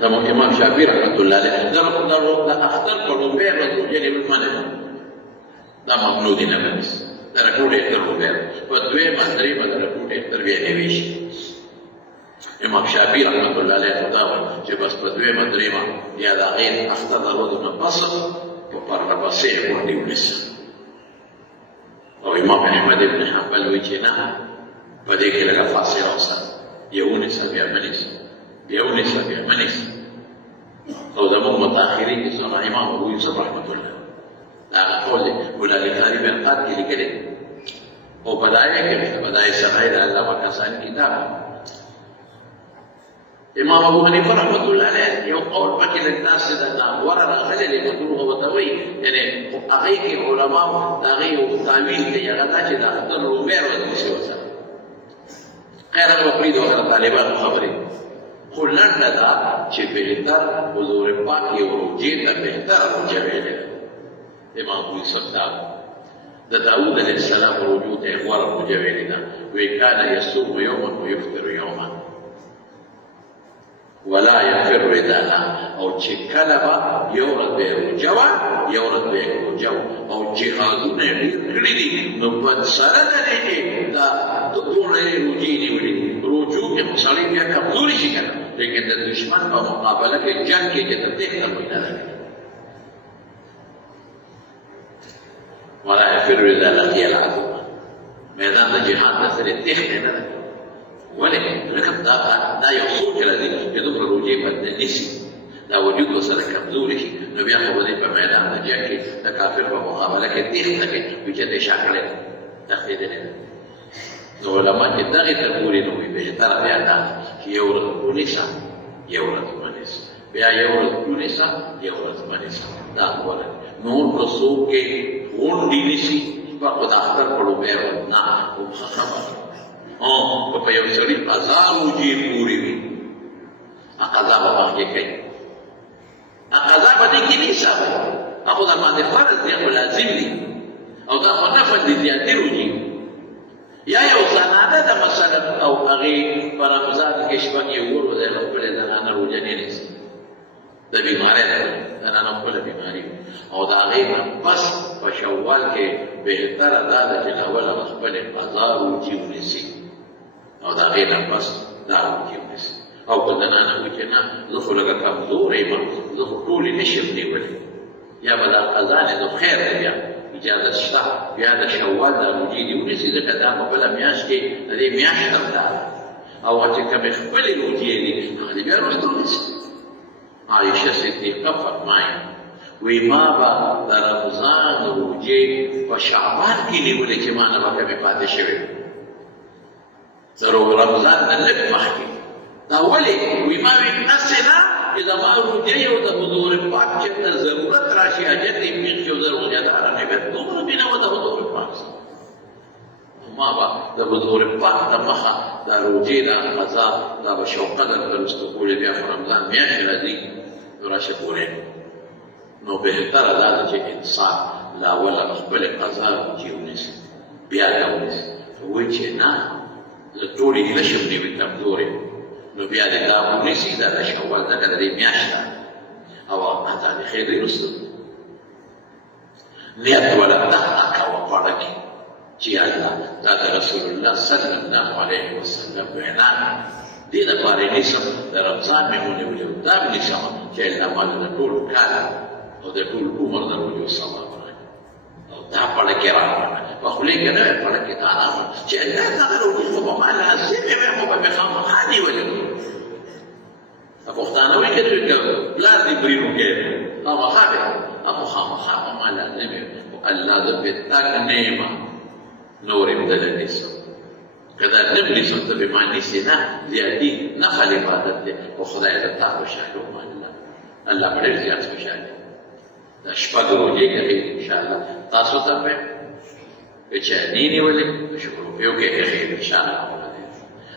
زموږ امام شافعي رحمت الله علیه د اختر په لومړۍ ورځ روژه نیول منع ده، دا ممنوع دي نه بس د رکوټ اختر لومړۍ په دویمه درېیمه د رکوټ اختر بیا نیوی شي. امام شافعي رحمت الله علیه دا وایي چې بس په دویمه درېیمه یا د هغې اختر د ورځو نه پس په پرله پسې غونډې ونیسه. او امام احمد ابن حنبل وایي چې نه، په دې کې لږه فاصله وساته، یې ونیسه بیا مه نیسه، بیا ونیسه بیا مه نیسه. او زموږ متاخرین کې څومره امام ابو یوسف رحمت الله دا هغه قول دی ګلالي قاري مرقات کې لیکلی او بدایه کې مې بدایه صغیر د علامه کساني کتاب. امام ابو حنیفه رحمت الله علیه یو قول پکې لږ داسې ده ناوره راغلی دی مکروه ورته وایي، یعنې هغې کې علماو د هغې یو تاویل کوي هغه دا چې د اختر لومړۍ ورځ نیسي ورسره. خیر هغه پرېږدو هغه د طالبانو خبرې، خو لنډه ده چې بهتر حضور پاک یې روژې ته بهتره روژه ویلې ده. امام ابو یوسف دا د داود علیه السلام روژو ته یې غوره روژه ویلې ده، وایي کان یصوم یوما ویفطر یوما ولا یفر اذا نام. او چې کله به یو ورځ به یې روژه وه یو ورځ به یې روژه وه، او جهادونه یې ډېر کړي دي، نو په سره د دې چې دا ټوله یې روژې نیولې دي. روژو کې خو سړی بیا کمزوري شي که نه، لیکن د دشمن په مقابله کې جنګ کې چې د تېښته مینا لري. ولا یفر اذا لقي العدو، میدان د جهاد نه سره تېښته نه ده. ولې؟ ځکه دا یو سوچ راځي چې دومره روژې باید نیسي، دا وجود ورسره کمزوري شي، نو بیا خو به دی په میدان د جنګ کې د کافر په مقابله کې تېښته کوي، وایي چې دی شا کړی ده، تښتېدلی ده. نو علما چې دغې ته ګوري نو وایي بهتره بیا دا چې یو ورځ ونیسه یو ورځ مه نیسه، بیا یو ورځ ونیسه یو ورځ مه نیسه، دا غوره ده. نور که څوک کې غونډې نیسي خو د اختر په لومړۍ ورځ نه، خو ښه خبره که په یو سړي قضا روژې پورې وي قضا به مخکې کوي، قضا به دې کې نه حسابوي، خو در باندې فرض دی خو لازم دی، او دا خو نفل دی زیاتې روژې. یا یو زنانه ده مثلا او هغې په رمضان کې شپږ یې ورځې له خپلې زنانه روژه نه نیسي، د بیمارۍ ده زنانه خپله بیماري، او د هغې نه پس په شوال کې بهتره دا ده چې اوله به خپلې قضا روژې ونیسي، او د هغې نه پس دا روژې ونیسي. او که زنانه وایي چې نه زه خو لږه کمزوری یم، زه خو ټولې نه شم نیولی، یا به دا قضا نه نو خیر دی، بیا اجازه شته بیا د شوال دا روژې دې ونیسي، ځکه دا په بله میاشت کې د دې میاشت هم دا ده. او چې کومې خپلې روژې دي هغه دې بیا وروسته ونیسي. عایشه صدیقه فرمایي وی ما به د رمضان روژې په شعبان کې نیولې چې ما نه به کمې پاتې شوې د رمضان نه لږ مخکې. دا ولې؟ وی ما وی هسې نه چې زما روژې او د حضور پاک چېرته ضرورت راشي، حاجت یې پېښ شي او زه روژهداره نه یم، دومره مینه وه د حضور پاک سره. ما به د حضور پاک د مخه دا روژې دا قضا دا به شوقه درته وروسته کولې، بیا خو رمضان میاشتې راځي نو راشه پورې. نو بهتره دا ده چې انسان له اوله به خپلې قضا روژې ونیسي، بیا دا ونیسي. وایي چې نه زه ټولې دې نه شم نیوی کمزورې، نو بیا دې دا ونیسي، دا د شوال ځکه د دې میاشت ده او قضا دې خیر دی وروسته نیت ولا دقه کوه غوړه کې چې یا الله دا د رسول الله صلی الله علیه وسلم وینا دې لپاره یې نیسم، د رمضان مې ونیولې او دا مې نیسم چې الله ماله د ټول کال او د ټول عمر د روژو ثواب راکړي. او دا پړه کې راغله په خولې کې نه وی پړه کې دا راغله چې الله دغه روژې خو به ما لازمې وی، خو به مې خامخا نیولې. پښتانه وایي که دوی که پلار دې بري روژې خامخا دی، خو خامخا به ما لازمې وي، خو الله زه پرې تګ نه یم نور یې دله نیسم. که دا نه نیسم ته به ما نیسې نه، زیاتي نفل عبادت دی، خو خدای زه تا خوشحاله وم، الله به ډېر زیات خوشحاله وي. دا شپږ روژې کوي انشاءالله تاسو ته به چې نه نیولې شکر وکړئ که خیر انشاءالله.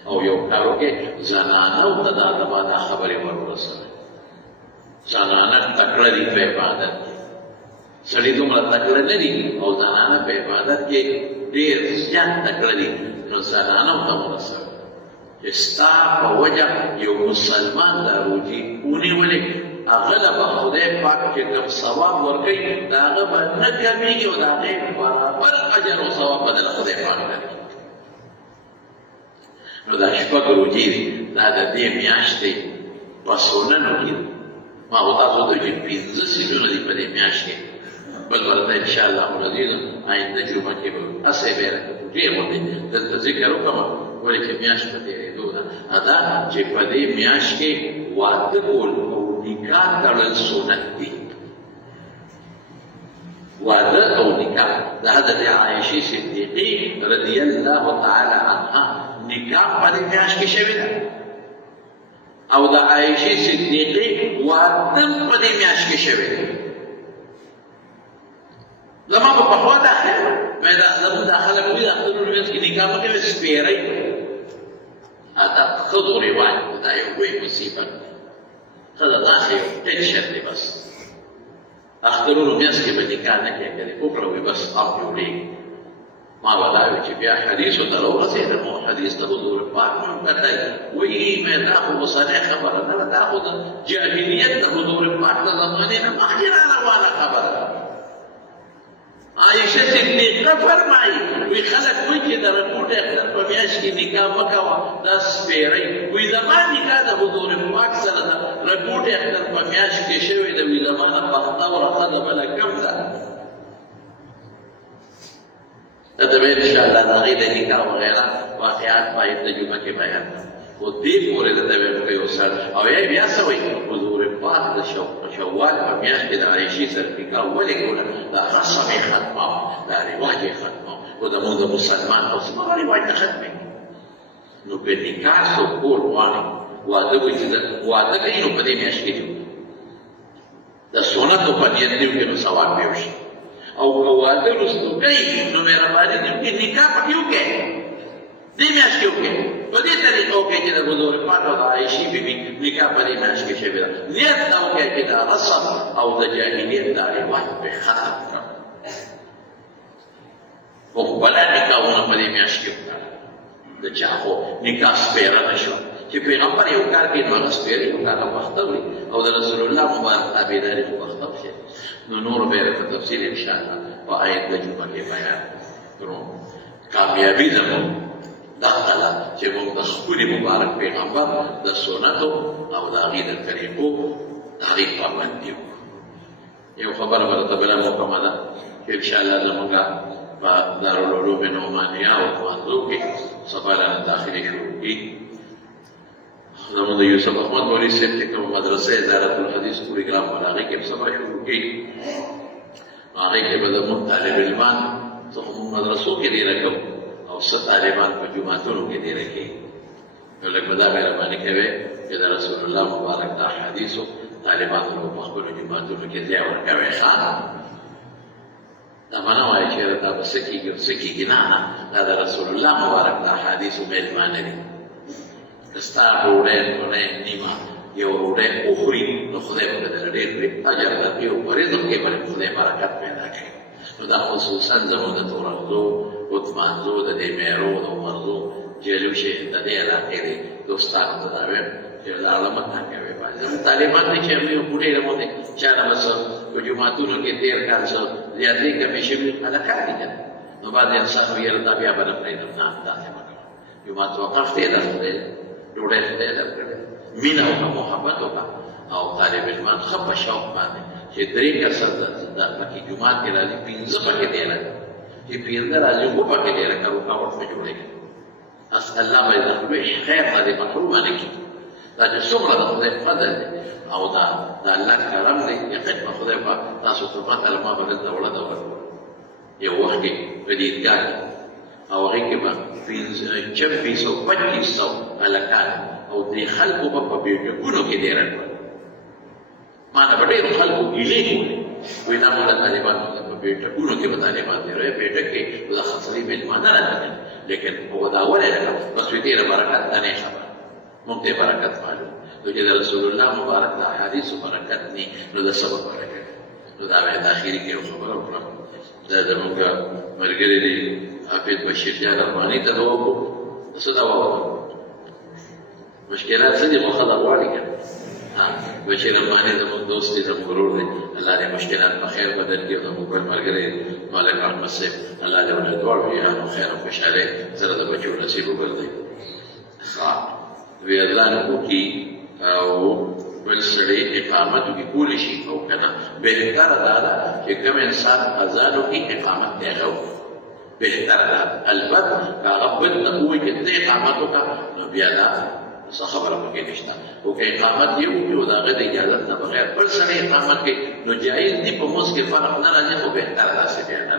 او یو کار وکړئ زنانو ته دا دبا دا خبرې ور ورسوئ. زنانه تکړه دي په عبادت کې، سړي دومره تکړه نه دي، او زنانه په عبادت کې ډېر زیات تکړه دي، نو زنانو ته ورسوئ چې ستا په وجه یو مسلمان دا روژې ونیولې پاک چې کوم ثواب ورکوي د هغه به نه کمیږي او د هغې برابر اجر او ثواب به دله خدای پاک درکړي. نو دا شپږ روژې دي، دا د دې میاشتې په سننو کې ما خو تاسو ته چې 15 سیزونه دي په دې میاشت کې، بل ورته انشاءالله العزیز آینده جمعه کې به هسې به یې ډېر غوندې دلته ذکر وکړم، ولې چې میاشت په تېرېدو ده. دا چې په دې میاشت کې واده کول او نکاح تړل سنت دي. واده او نکاح د حضرت عایشې صدیقې رضی الله تعالی عنها نکاح په دې میاشت کې شوې ده او د عایشې صدیقې واده په دې میاشت کې شوې ده. زما په پخوا دا خیال زموږ دا خلک وایي د اخترونو میاشت کې نکاح مه کوئ، سپېرئ. دا ښځو رواج دا یو لوی مصیبت دی. ښځه داسې یو ټینشن دی، بس اخترونو میاشت کې به نکاح نه کوې، که دې وکړه وایي بس اب جوړېږي. ما به دا وایي چې بیا حدیثو ته راورسېدم او حدیث ته حضور پاک مې وکتل، وایي مې دا خو اوسنۍ خبره نه ده، دا خو د جاهلیت د حضور پاک د زمانې نه مخکې را روانه خبره ده. عایشه صدیقه فرمایي وی خلک وایي چې د رګوټې اختر په میاشت کې نکاح مه کوه، دا سپېرئ. وی زما نکاح د حضور پاک سره د رګوټې اختر په میاشت کې شوې ده، وی زما نه بختوره ښځه بله کم ده. ته به انشاءالله د هغې د نکاح وغیره واقعات به د جمعه کې بیان کړم، خو دې پورې درته به موږ یو سر او بیا څه وایي حضور پاک د شوال په میاشت کې د عایشې سره نکاح ولې کوله؟ دا رسم یې ختماوه، دا رواج یې ختماوه، خو زموږ د مسلمان او زموږ رواج نه ختمېږي. نو که نکاح څوک کول غواړي، واده وایي چې واده کوي نو په دې میاشت کې جوړ د سنتو په نیت دې وکړي نو ثواب به وشي، او که واده وروستو کوي نو مهرباني دې وکړي نکاح پکې وکړي، دې میاشت کې وکړي، په دې طریقه وکړي چې د حضور پاک او د عایشې بیبي نکاح په دې میاشت کې شوې ده. نیت دا وکړي چې دا رسم او د جاهلیت دا رواج به ختم کړم، خو خپله نکاحونه په دې میاشت کې وکړه. د چا خو نکاح سپېره نه شوه چې پیغمبر یو کار کوي نو هغه سپېره یو کار وخته وړي او د رسول الله مبارک تابعداري خو وخته شي. نو نور به یې په تفصیل انشاءالله په آینده جمعه کې بیان کړو. کامیابي زموږ دغه ده چې موږ د خپلې مبارک پیغمبر د سنتو او د هغې د طریقو د هغې پابندي وکړو. یو خبره به درته بله محکمه ده چې انشاءالله زموږ په دارالعلوم نعمانیه او ښوونځو کې سبا له داخلې شروع کېږي. زموږ د یوسف احمد مولوي صاحب چې کومه مدرسه ادارة الحدیث پروګرام وه هغې کې به سبا شروع کېږي. هغې کې به زموږ طالب علمان څه خو موږ مدرسو کې ډېره کوو او څه طالبان په جوماتونو کې ډېره کوي. نو لږ به دا مهرباني کوئ چې د رسول الله مبارک د احادیثو طالبانو په خپلو جوماتونو کې ځای ورکوئ. ښه دا به نه وایي چې دا به څه کېږي او څه کېږي، نه نه، دا د رسول الله مبارک د احادیثو میلمانه دي. که ستا ډوډۍ نیمه یو ډوډۍ وخوري نو خدای به درله ډېر لوی اجر درکړي او په رزق کې به خدای برکت پیدا کړي. نو دا خصوصا زموږ د تورنځو، عثمانزو، د دې میرو، د عمرزو، جلوشې د دې علاقې د دوستانو ته دا وایم چې لاړه مه تنګوئ. زموږ طالبان دي چې همدې غوټۍ رموندې چا نه به څه په جوماتونو کې تېر کال څه زیاتې کمې شوي هلکان دي که نه، نو بعد انسان ویل دا بیا به نه پرېږدم. نه، داسې مه کوه. جومات وقف دی دا خدای ډوډۍ خدای درکړې، مینه وکړه، محبت وکړه او طالب علمان ښه په شوق باندې چې 3 کسه پکې جومات کې راځي، 15 پکې دی راځي، چې 15 راځي 2 پکې دی راځي، رکاوټ به جوړېږي. الله به د لوی خیر نه دې محرومه نه کړي. دا چې څومره د خدای فضل دی او دا د الله کرم دی، یقین به خدای به تاسو ته پته له ما به دلته وړه ده ورکړو یو وخت کې په دې عیدګاه کې، او هغې کې به 2600 هلکان او درې خلکو به په بیټکونو کې دی راکړل. ما نه به ډېرو خلکو ګیلې کولې، وایي دا موږ د طالبانو په بیټکونو کې به طالبان تېروي، بیټک کې د خسرې مېلمانه راځي، لیکن هغه دا ولې راکړه بس وایي ډېره برکت دا نه خبره، موږ ته برکت معلوم. نو چې د رسول الله مبارک د احادیثو برکت نه نو د سبب برکت. نو دا باید اخري کې یو خبره وکړم. دا زموږ ملګری دی حافظ بشیر جان افغاني ته دعا وکړو. څه دعا وکړو؟ مشکلات څه دي؟ خو ښځه غواړي که ها بشیر رحمانی زموږ دوست دی زموږ ورور دی الله دې مشکلات په خیر بدل کړي او زموږ بل ملګری مالک احمد صاحب الله دې ورته دواړو یې خیر او خوشحالۍ سره د بچو نصیب وګرځي ښه وی الله نو کی او بل سړی اقامت کی کولی شي او کنه بهتره دا ده چې کوم انسان اذان کی اقامت دی غو بهتره ده البته هغه بل نه وي چې ته اقامت وکړه نو بیا دا څه خبره پکې نشته او که اقامت یې وکړي او د هغه د اجازت نه بغیر بل سړی اقامت کوي نو جایز دي په موږ کې فرق نه راځي خو بهتره ده چې بیا نه